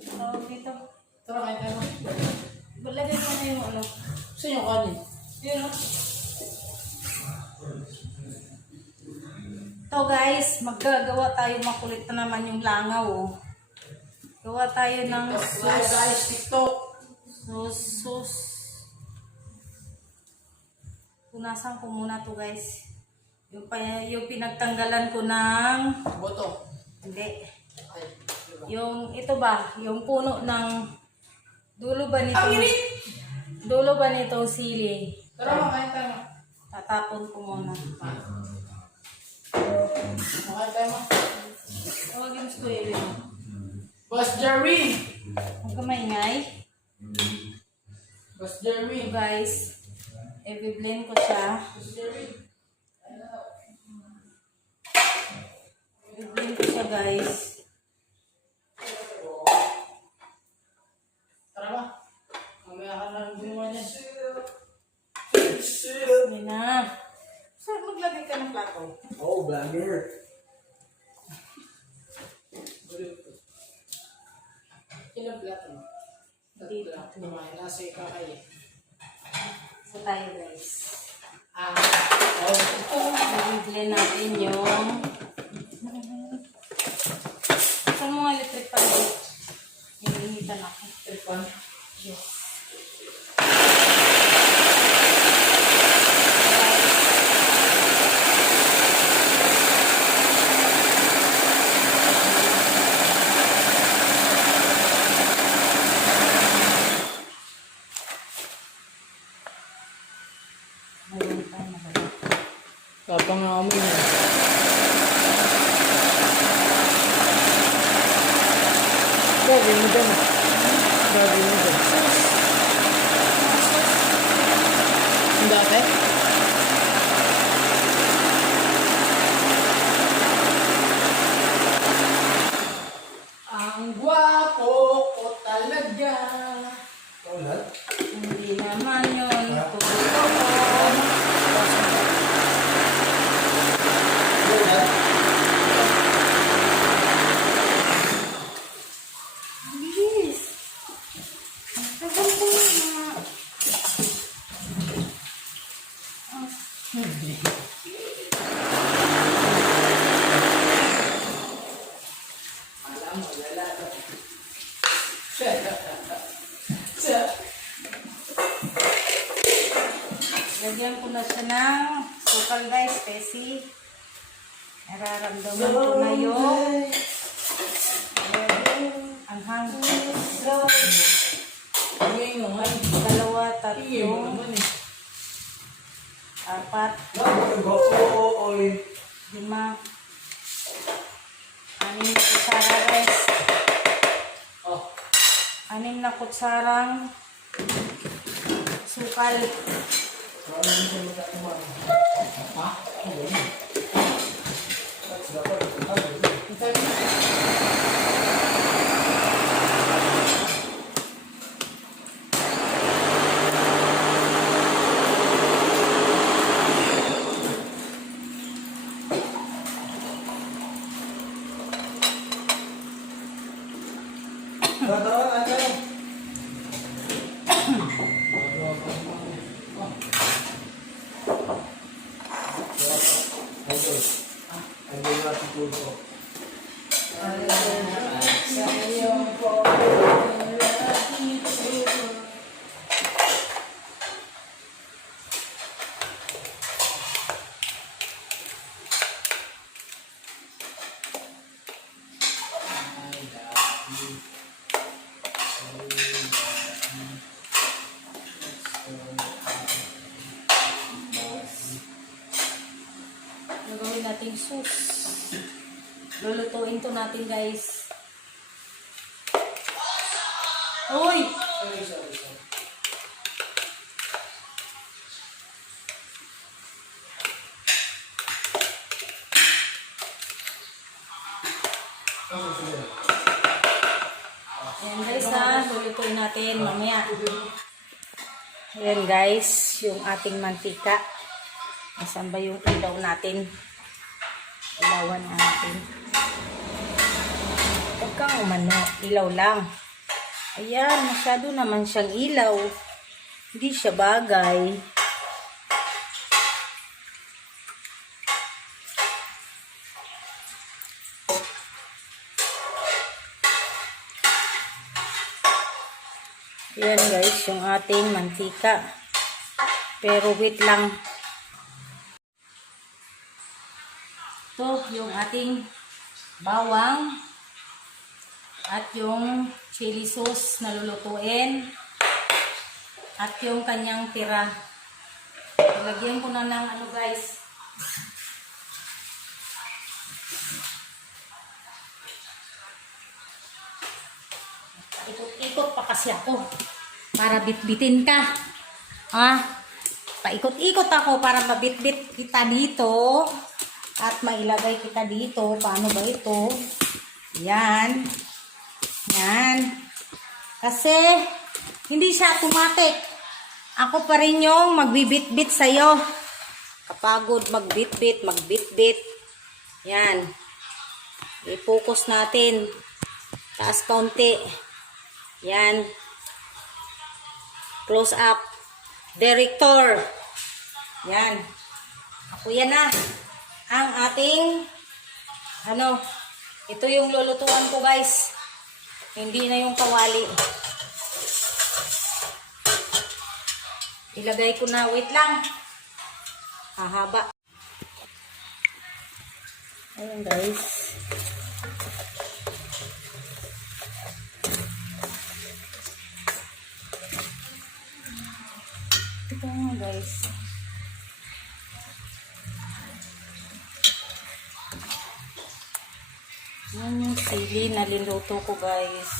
Tawag dito. Tara, kain tayo. Lagay ko na yung ano. Saan yung kanin? Yun o. Ito guys, maggagawa tayo, makulit na naman yung langaw oh. Gawa tayo ng Guys, TikTok. sus. Punasan ko muna to guys. Yung pinagtanggalan ko ng... Boto. Hindi. Ay, diba? Yung ito ba? Yung puno ng... Dulo ba nito? Ang init! Dulo ba nito sili? Tara, kain tayo. Tatapon ko muna. Kain tayo. Tawagin mo si Kuya Elin. Boss Jerry! Huwag ka maingay. Boss Jerry. Ito guys, i-blend ko siya. Boss Jerry. I-blend ko siya guys. Tara ba? Mamaya ka lang gumawa niyan. Yan na. Sir, maglagay ka ng plato. Oh, vlogger. Ilang plato? Dito. Kumain na sa ikakay. So tayo guys. I-blend natin yung... Saan mo nga electric pan dito? Hinihitan ako. Tripan. Yes. Mayroon tayo na ba? Tapang nga mo yun. Gagawin mo dyan. Gagawin mo dyan. Ang dati? Ang gwapo ko talaga. Hindi naman yun. Totoo. Bilis. Tagal ko na. Alam mo, lalata. Lagyan ko na siya ng sukal guys, specie. Nararamdaman ko na yung anghang. Ingay mo nga. Dalawa, Ingay mo tatlo, naman eh. apat, lima, anim na kutsara guys. Oh. 6 na kutsarang sukal. Ha? Gagawin natin sus. Lulutuin to natin guys. Uy! Sorry. Ayan guys ha, lulutuin natin mamaya. Ayan guys, yung ating mantika. Nasaan ba yung ilaw natin? Ilawan natin. umano. Ilaw lang. Ayan, masyado naman siyang ilaw. Hindi siya bagay. Ayan guys, yung ating mantika. Pero wait lang. Ito yung ating bawang at yung chili sauce na lulutuin at yung kanyang tira. Lagyan ko na ng ano guys. Ikot-ikot pa kasi ako para bitbitin ka. Paikot-ikot ako para mabitbit kita dito at mailagay kita dito. Paano ba ito? Yan. Yan. Kasi hindi siya automatic. Ako pa rin yung magbibitbit sa'yo. Kapagod magbitbit, magbitbit. Yan. I-focus natin. Taas kaunti. Yan. Close up. Director. Yan. Ako yan na. Ang ating ito yung lulutuan ko guys. Hindi na yung kawali. Ilagay ko na. Wait lang. Hahaba. Ayan guys. Ito nga guys. Yan yung sili na liluto ko guys.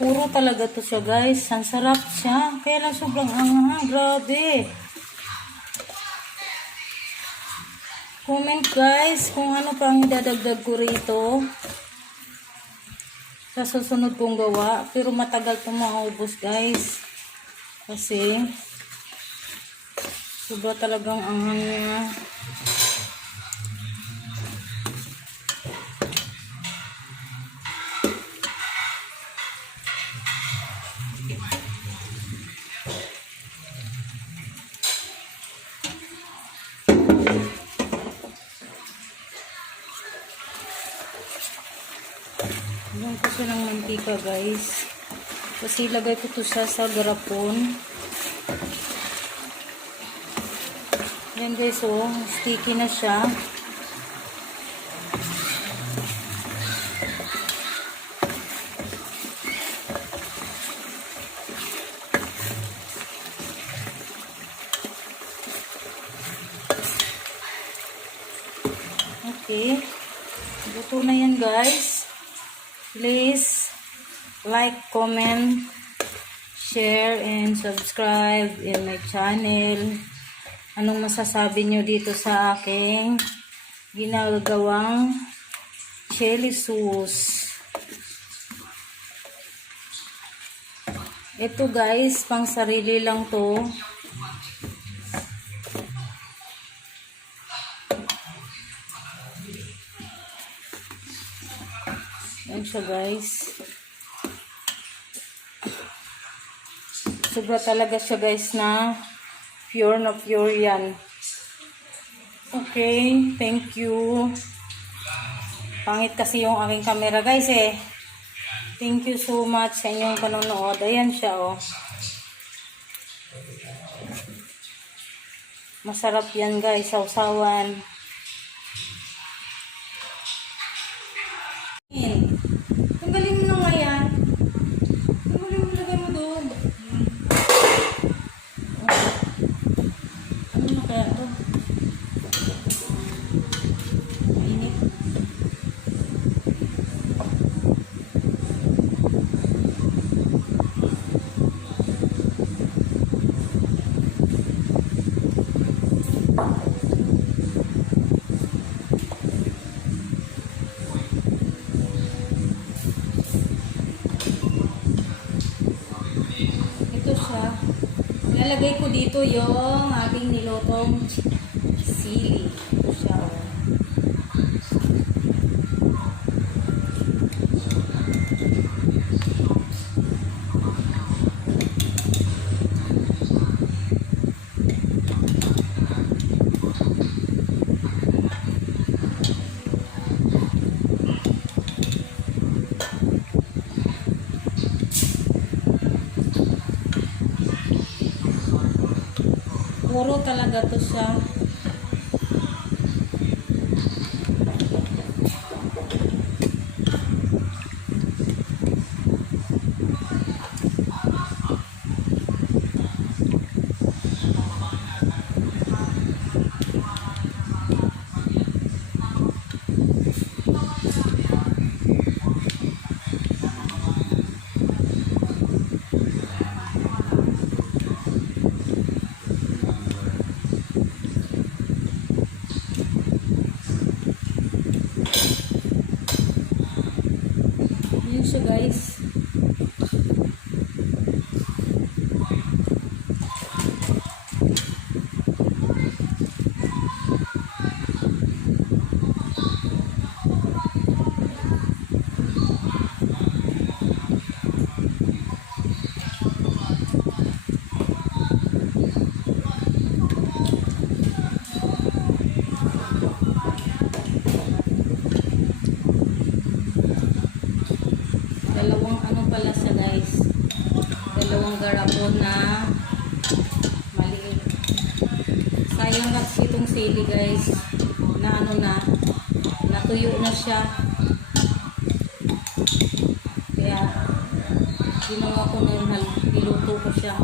Puro talaga to siya guys. Ang sarap siya. Kaya lang sobrang anghang. Grabe. Comment guys kung ano pa ang idadagdag ko rito. Sa susunod kong gawa. Pero matagal itong maubos guys. Kasi sobra talagang anghang niya. Lagyan ko siya ng mantika guys. Kasi ilagay ko to siya sa garapon. Yan guys oh. Sticky na siya. Okay. Luto na yan guys. Please like, comment, share, and subscribe in my channel. Anong masasabi nyo dito sa aking ginagawang chili sauce? Ito guys, pang sarili lang to. Yan siya guys. Sobra talaga siya guys na pure yan. Okay, thank you. Pangit kasi yung aking camera guys eh. Thank you so much sa inyong panonood. Ayan siya oh. Masarap yan guys, sausawan. Tanggalin mo na nga yan. Tanggalin mo, lagay mo doon. Ano na kaya ito? Ito siya. Ilalagay ko dito yung aking nilotong sili. Ito siya. Oh. Puro talaga to siya. Yun siya guys. Dalawang ano pala siya guys. Dalawang garapon na maliit. Sayang kasi itong sili guys. Na ano na. Natuyo na siya. Kaya ginawa ko na yung niluto ko siya.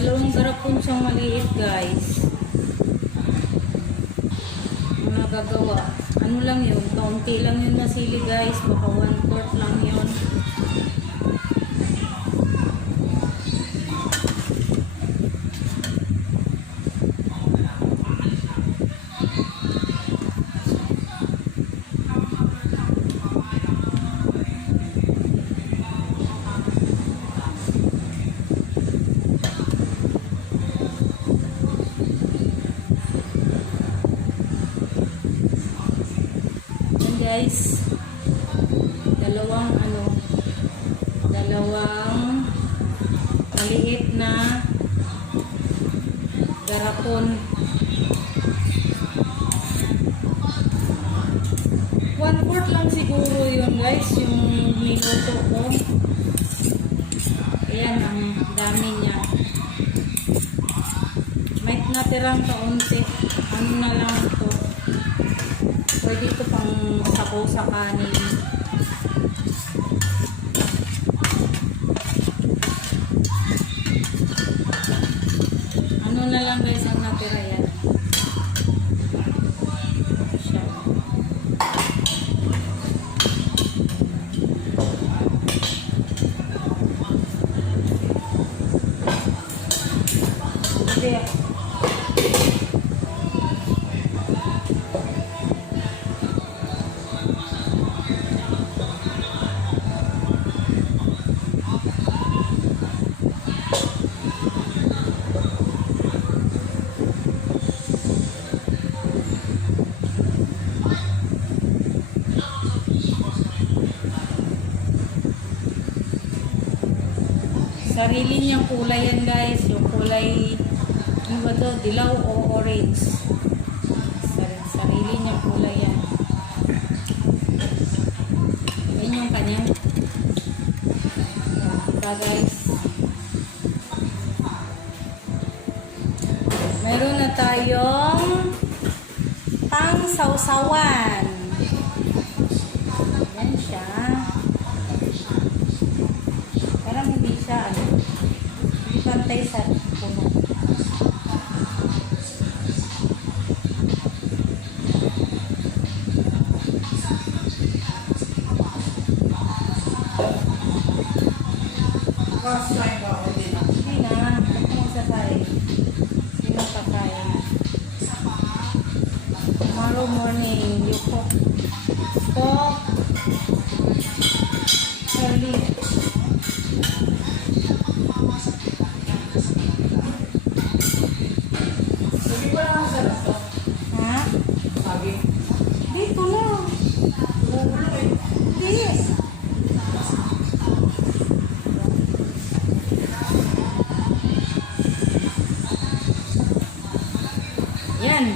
Dalawang garapon siyang maliit guys. Ang nagagawa. Ano lang yun? Kaunti lang yun na sili guys. Baka 1/4 lang yun. Guys, dalawang maliit na garapon. 1/4 lang siguro yun guys, yung niluto ko. Ayan, ang dami niya. May natirang kaunti. Ano na lang ito. Pwede ito pang sabaw sa kanin. Ano na lang guys ang natira yan. Siya. Kaya sarili niyang kulay yan guys. Yung kulay, ano ba to? Dilaw o orange. Sarili niyang kulay yan. Yan yung kanyang. Diba guys? Meron na tayong pang sausawan. Kasain ba ako din? Hindi na. Ba't mo sasayin? Hindi mo kakain. Tomorrow morning, you cook. Cook. Early. Sabi ko lang sa to. Ha? Sabi. Dito lang. Bumulong eh. Hindi. Yan.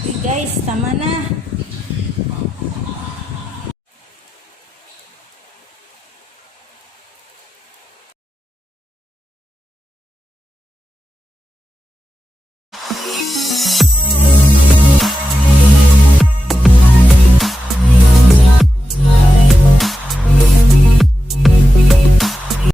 Okay guys, tama na.